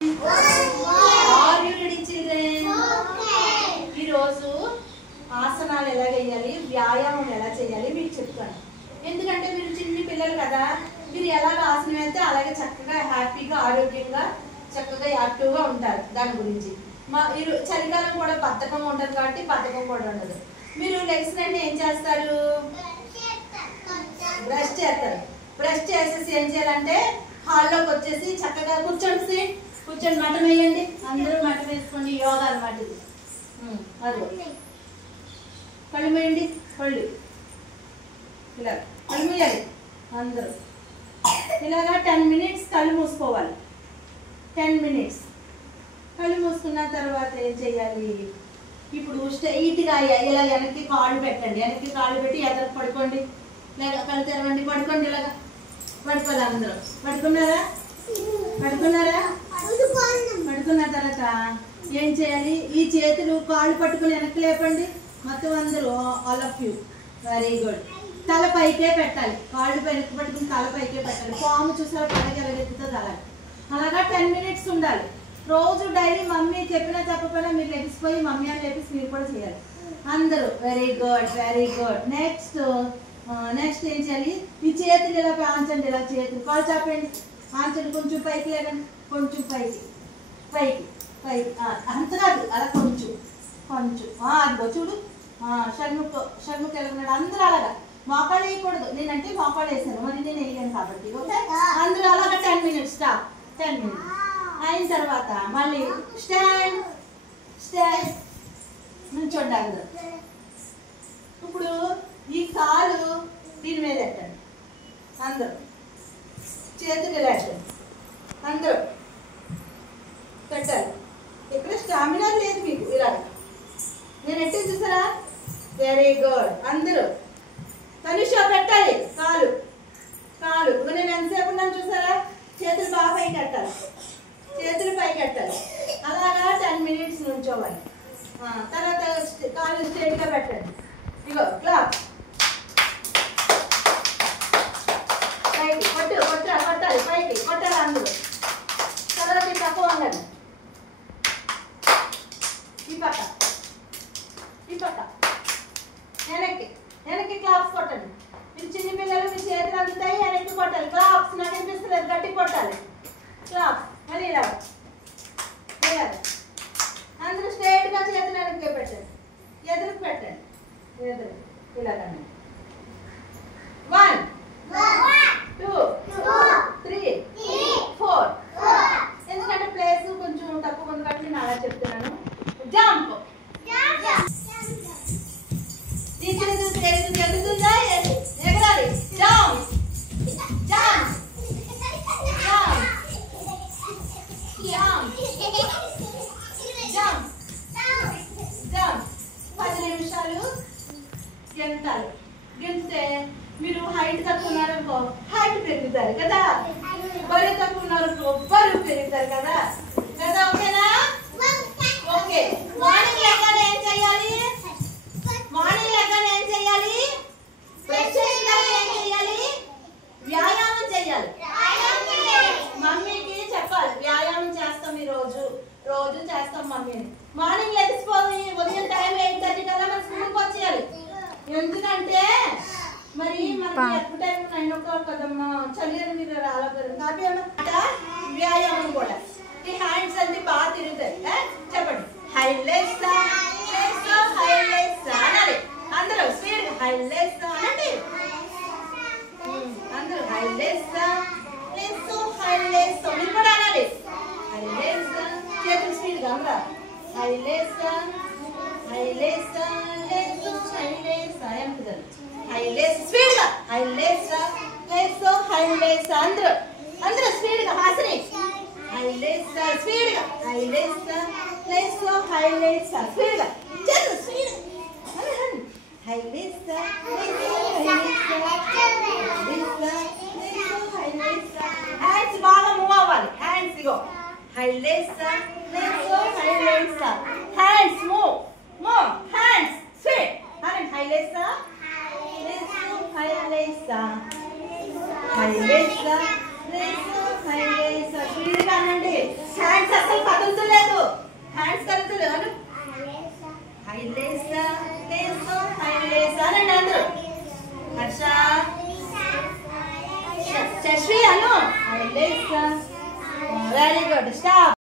Are you ready, children? ఈ రోజు ఆసనాలు ఎలా చేయాలి, వ్యాయామం ఎలా చేయాలి మీకు చెప్తాను. ఎందుకంటే మీరు చిన్న పిల్లలు కదా, మీరు ఎలా ఆసనం అయితే అలాగే చక్కగా హ్యాపీగా ఆరోగ్యంగా చక్కగా యాక్టివ్గా ఉంటారు. దాని గురించి చలికాలం కూడా బద్ధకం ఉంటుంది కాబట్టి బద్ధకం కూడా ఉండదు. మీరు లెగ్స్ అంటే ఏం చేస్తారు? బ్రష్ చేస్తారు. బ్రష్ చేసేసి ఏం చేయాలంటే హాల్లోకి వచ్చేసి చక్కగా కూర్చోండి. కూర్చొని మఠం వేయండి. అందరూ మఠం వేసుకోండి. యోగా అనమాట ఇది. అది కళ్ళు వేయండి. కళ్ళు ఇలా కళ్ళు వేయాలి. అందరూ ఇలాగా 10 minutes కళ్ళు మూసుకోవాలి. 10 minutes కళ్ళు మూసుకున్న తర్వాత ఏం చేయాలి? ఇప్పుడు స్ట్రైట్గా ఇలా వెనక్కి కాళ్ళు పెట్టండి. వెనక్కి కాళ్ళు పెట్టి ఎదరకు పడుకోండి. ఇలాగ కళ్ళు తెరవండి. పడుకోండి. ఇలాగా పడుకోవాలి. అందరూ పడుకున్నారా? పడుకున్నారా? పడుకున్న తర్వాత ఏం చేయాలి? ఈ చేతులు కాళ్ళు పట్టుకుని వెనక్కి లేపండి. మొత్తం అందరూ all of you. Very good. తల పైకే పెట్టాలి. కాళ్ళు వెనక్కి పట్టుకుని తల పైకే పెట్టాలి. పాము చూసారా పైకి ఎలాగెత్తుతుంది అలాగా 10 minutes ఉండాలి. రోజు డైలీ మమ్మీ చెప్పినా చెప్పకపోయినా మీరు లెగిసిపోయి మమ్మీ అని లేపేసి మీరు కూడా చేయాలి అందరూ. Very good, very good. Next ఏం చేయాలి? ఈ చేతులు ఇలా ఆంచండి. ఇలా చేతులు కాళ్ళు చాపండి. ఆంచండి. కొంచెం పైకి లేదండి. కొంచెం పైకి పైకి పైకి అంత కాదు, అలా కొంచెం అదిగో చూడు. షణ్ముఖ్ వెళ్ళకున్నాడు. అందరూ అలాగా మోకాళ్ళు వేయకూడదు. నేనంటే మోకాళ్ళు వేసాను, మరి నేను వేయలేను కాబట్టి. ఓకే, అందరూ అలాగా 10 minutes స్టాప్. 10 minutes అయిన తర్వాత మళ్ళీ స్టాండ్ నుంచోండి అందరూ. ఇప్పుడు ఈ కాలు దీని మీద పెట్టండి. అందరూ చేతులు ఇలా పెట్టండి. అందరూ పెట్టాలి. ఇక్కడ స్టామినా లేదు మీకు. ఇలా నేను ఎట్టే చూసారా? Very good. అందరూ తనుష పెట్టాలి. కాలు నేను ఎంతసేపు ఉన్నాను చూసారా? చేతులు బాగా పైకి కట్టాలి. చేతులు పైకి కట్టాలి. అలాగా 10 minutes నుంచోవాలి. తర్వాత కాలు స్ట్రైట్గా పెట్టండి. ఇగో క్లాప్ పైకి కొట్టాలి. పైకి కొట్టాలి అందరూ. తర్వాత ఈ పక్క వంగండి. ఈ పక్క వెనక్కి క్లాప్స్ కొట్టండి. మీరు చిన్న పిల్లలు మీ చేతులు అందుతాయి. వెనక్కి కొట్టాలి. క్లాప్స్ నాకు అనిపిస్తలేదు, గట్టి కొట్టాలి. క్లాప్స్ మళ్ళీ ఇలా అందరూ స్ట్రైట్గా చేతులు వెనక్కి పెట్టండి. ఎదురుకు పెట్టండి. ఇలాగండి. 1 2 3 4. ఎందుకంటే ప్లేస్ కొంచెం తక్కువ ఉంది కాబట్టి నేను అలా చెప్తున్నాను. జంప్. జరుగుతుందా? ఎగరాలి. జంప్. 10 నిమిషాలు గెంతాలి. గెంతే మీరు హైట్ తక్కువ ఉన్నారనుకో హైట్ పెరుగుతారు కదా, బరువు తక్కువ ఉన్నారనుకో బరువు పెరుగుతారు కదా. ఓకేనా? ఓకే. మార్నింగ్ లేగానే ఏం చేయాలి? బ్రష్ చేసిన తర్వాత ఏం చేయాలి? వ్యాయామం చేయాలి. మమ్మీకి చెప్పాలి వ్యాయామం చేస్తాం. ఈ రోజు చేస్తాం మమ్మీని. మార్నింగ్ లెగిసిపోయి ఉదయం టైం 8:30 కల్లా మన స్కూల్కి వచ్చేయాలి. ఎందుకంటే మరి మనకి ఎక్కువ టైం 9 o'clock కదమ్మా. చదివేది మీరు రాలేదు కాబట్టి అన్నమాట. వ్యాయామం కూడా ఈ హ్యాండ్స్ అన్ని బాగా తిరుగుతాయి. చెప్పండి. హైలెస్సా అనాలి. అందరూ స్పీడ్ హైలెస్సా అనండి. అందరూ హైలెస్సా మీరు కూడా అనాలి. హైలెస్సా చేతులు స్పీడ్ గా అందరూ హైలెస్సా ఎంపుతారు. హైలెస్ స్పీడ్ గా హైలెస్సా అందరూ స్పీడ్ గా. హాసిని హైలెస్సా స్పీడ్ గా స్పీడ్ గా చేతులు స్పీడ్ హ్యాండ్స్ బాగా మూవ్ అవ్వాలి. హ్యాండ్స్ ఇగో హ్యాండ్స్ మూవ్ హ్యాండ్స్ స్పీడ్ అనండి. హైలెస్సా స్పీడ్ గా అనండి. హ్యాండ్స్ హర్ష శశ్వి అను వెరీ గుడ్ స్టాప్.